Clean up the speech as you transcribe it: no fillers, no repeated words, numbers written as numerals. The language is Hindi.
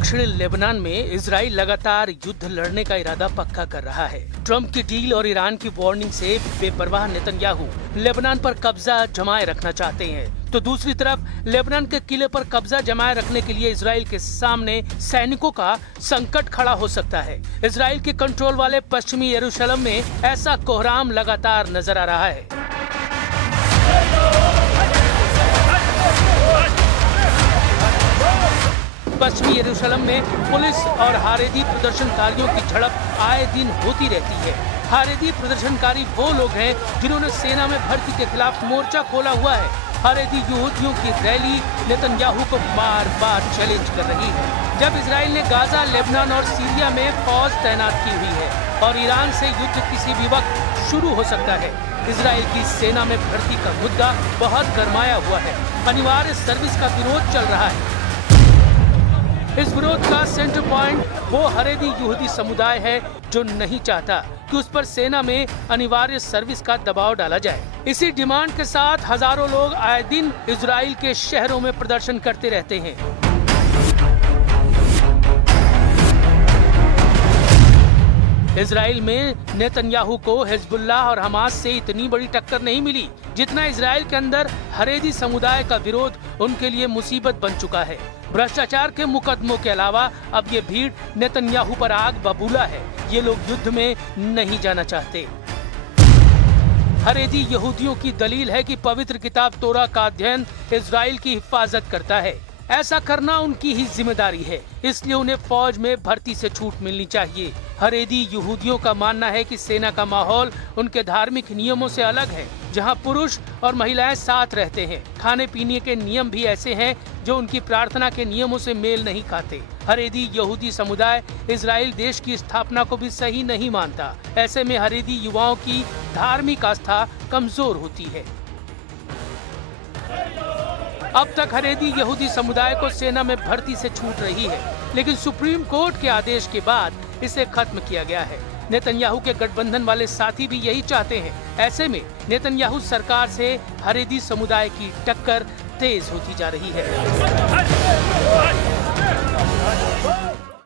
दक्षिण लेबनान में इजराइल लगातार युद्ध लड़ने का इरादा पक्का कर रहा है। ट्रंप की डील और ईरान की वार्निंग से बेपरवाह नेतन्याहू लेबनान पर कब्जा जमाए रखना चाहते हैं, तो दूसरी तरफ लेबनान के किले पर कब्जा जमाए रखने के लिए इजराइल के सामने सैनिकों का संकट खड़ा हो सकता है। इजराइल के कंट्रोल वाले पश्चिमी यरूशलेम में ऐसा कोहराम लगातार नजर आ रहा है। पश्चिमी यरूशलेम में पुलिस और हारेदी प्रदर्शनकारियों की झड़प आए दिन होती रहती है। हारेदी प्रदर्शनकारी वो लोग हैं जिन्होंने सेना में भर्ती के खिलाफ मोर्चा खोला हुआ है। हारेदी यहूदियों की रैली नेतन्याहू को बार बार चैलेंज कर रही है। जब इजराइल ने गाजा, लेबनान और सीरिया में फौज तैनात की हुई है और ईरान से युद्ध किसी भी वक्त शुरू हो सकता है। इजराइल की सेना में भर्ती का मुद्दा बहुत गरमाया हुआ है। अनिवार्य सर्विस का विरोध चल रहा है। इस विरोध का सेंटर पॉइंट वो हारेदी यहूदी समुदाय है जो नहीं चाहता कि उस पर सेना में अनिवार्य सर्विस का दबाव डाला जाए। इसी डिमांड के साथ हजारों लोग आए दिन इजराइल के शहरों में प्रदर्शन करते रहते हैं। इजराइल में नेतन्याहू को हिजबुल्लाह और हमास से इतनी बड़ी टक्कर नहीं मिली जितना इजराइल के अंदर हारेदी समुदाय का विरोध उनके लिए मुसीबत बन चुका है। भ्रष्टाचार के मुकदमों के अलावा अब ये भीड़ नेतन्याहू पर आग बबूला है। ये लोग युद्ध में नहीं जाना चाहते। हारेदी यहूदियों की दलील है कि पवित्र किताब तोरा का अध्ययन इजराइल की हिफाजत करता है। ऐसा करना उनकी ही जिम्मेदारी है, इसलिए उन्हें फौज में भर्ती से छूट मिलनी चाहिए। हारेदी यहूदियों का मानना है कि सेना का माहौल उनके धार्मिक नियमों से अलग है, जहां पुरुष और महिलाएं साथ रहते हैं। खाने पीने के नियम भी ऐसे हैं जो उनकी प्रार्थना के नियमों से मेल नहीं खाते। हारेदी यहूदी समुदाय इजराइल देश की स्थापना को भी सही नहीं मानता। ऐसे में हारेदी युवाओं की धार्मिक आस्था कमजोर होती है। अब तक हारेदी यहूदी समुदाय को सेना में भर्ती से छूट रही है, लेकिन सुप्रीम कोर्ट के आदेश के बाद इसे खत्म किया गया है। नेतन्याहू के गठबंधन वाले साथी भी यही चाहते हैं। ऐसे में नेतन्याहू सरकार से हारेदी समुदाय की टक्कर तेज होती जा रही है।